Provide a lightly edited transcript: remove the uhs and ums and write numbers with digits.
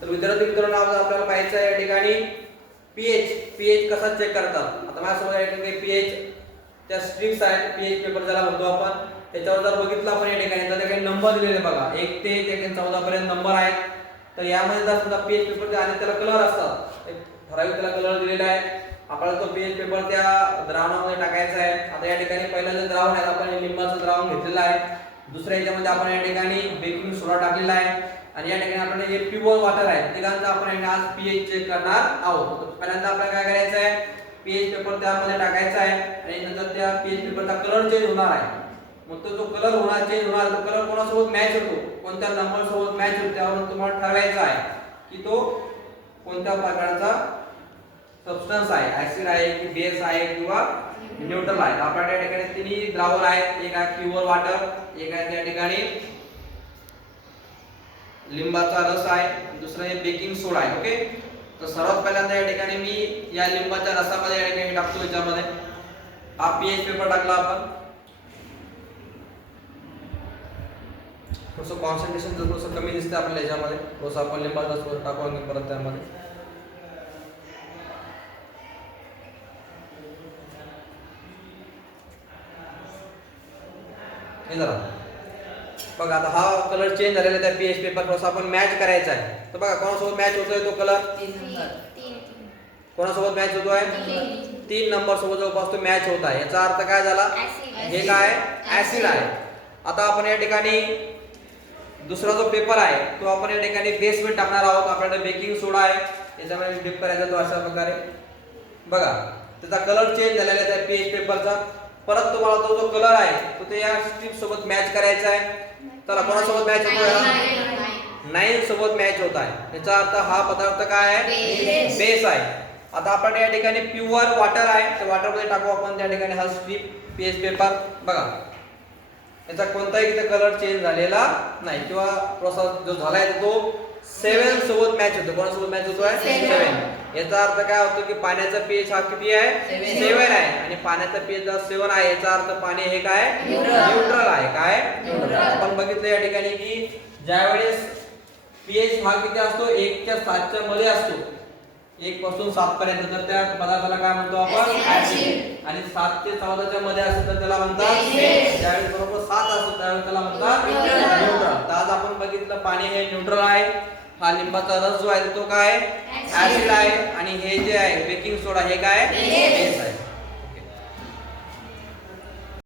तर विद्यार्थी मित्रांनो आपल्याला पाहायचं आहे या ठिकाणी पीएच कसा चेक करतात. आता माझ्यासमोर या ठिकाणी पीएच त्या स्ट्रिप्स आहेत, पीएच पेपर ज्याला म्हणतो आपण. त्याच्यावर जर बघितलं आपण या ठिकाणी तर काही नंबर दिलेले बघा 1 ते 14 पर्यंत नंबर आहेत. तर यामध्ये जर समजा पीएच पेपर आणि त्याला कलर असतात, एक ठराविक त्याला कलर दिलेला आहे. आपल्याला तो पीएच पेपर त्या द्रावणामध्ये टाकायचा आहे. आता या ठिकाणी पहिला जे द्रावण आहे आपण लिंबाचं द्रावण घेतलेलं आहे. दुसऱ्या याच्यामध्ये आपण या ठिकाणी बेकिंग सोडा टाकलेला आहे आणि या ठिकाणी आपण हे प्युअर वॉटर आहे तिघांचं आपण आज पीएच चेक करणार आहोत. पहिल्यांदा आपल्याला काय करायचं आहे, पीएच पेपर त्यामध्ये टाकायचा आहे आणि नंतर त्या पीएच पेपरचा कलर चेंज होणार आहे. मग तो कलर चेंज होणार, तो कलर कोणासोबत मॅच होतो, कोणत्या नंबर सोबत मॅच होतो त्यावरून तुम्हाला ठरवायचं आहे की तो कोणत्या प्रकारचा सबस्टन्स आहे, ऍसिड आहे की बेस आहे किंवा न्यूट्रल आहे. आपल्याकडे या ठिकाणी तिन्ही द्रावण आहेत, एक आहे प्युअर वॉटर, एक आहे त्या ठिकाणी लिंबाचा रस आहे, दुसरा आहे बेकिंग सोडा आहे. ओके, तर सर्वात पहिल्यांदा या ठिकाणी मी या लिंबाच्या रसामध्ये या ठिकाणी टाकतो. याच्यामध्ये हा पीएच पेपर टाकला आपण. थोडंसं कॉन्सन्ट्रेशन थोडंसं कमी दिसते आपल्याला याच्यामध्ये. थोडंसं आपण लिंबाचा रस टाकू आणि परत त्यामध्ये हे जरा बघा. आता हा कलर चेंज झालेला आहे त्या पीएच पेपर थोडासा आपण मॅच करायचा आहे. तर बघा कोणासोबत मॅच होतोय तो कलर, कोणासोबत मॅच होतोय 3 नंबर सोबत जवळपास तो मॅच होत आहे. याचा अर्थ काय झाला, हे काय ऍसिड आहे. आता आपण या ठिकाणी दुसरा जो पेपर आहे तो आपण या ठिकाणी बेसमेंट टाकणार आहोत. आपल्याकडे बेकिंग सोडा आहे, याच्यामध्ये डिप करायचा तो अशा प्रकारे. बघा त्याचा कलर चेंज झालेला आहे त्या पीएच पेपरचा. परत तुम्हाला तो जो कलर आहे तो ते या स्ट्रिप सोबत मॅच करायचा आहे. चला कोणासोबत मॅच होतोय, 9 सोबत मॅच होत आहे. याचा अर्थ हा पदार्थ काय आहे, बेस आहे. आता आपण या ठिकाणी प्युअर वॉटर आहे, त्या वॉटर मध्ये टाकू आपण त्या ठिकाणी हा स्ट्रिप पीएच पेपर. बघा याचा कोणताही इथे कलर चेंज झालेला नाही किंवा प्रोसेस जो झालाय तो 7 सोबत मॅच होतो. कोणासोबत मॅच होतोय 7. याचा अर्थ काय होतो की पाण्याचा पीएच हा किती आहे 7 आहे आणि पाण्याचा पीएच जर 7 आहे याचा अर्थ पाणी हे काय न्यूट्रल आहे. काय न्यूट्रल. आपण बघितलं या ठिकाणी की ज्यावेळेस पीएच हा किती असतो 1 च्या 7 च्या मध्ये असतो, 1 पासून 7 पर्यंत, तर त्या पदार्थाला काय म्हणतो आपण ऍसिड. आणि 7 ते 14 च्या मध्ये असेल तर त्याला म्हणतात बेस. ज्यावेळेस बरोबर 7 असतो त्यावेळेस त्याला म्हणतात न्यूट्रल. तर आज आपण बघितलं पाणी हे न्यूट्रल आहे, हा लिंबाचा रस जो आहे तो काय ऍसिड आहे आणि हे जे आहे बेकिंग सोडा हे काय बेस आहे.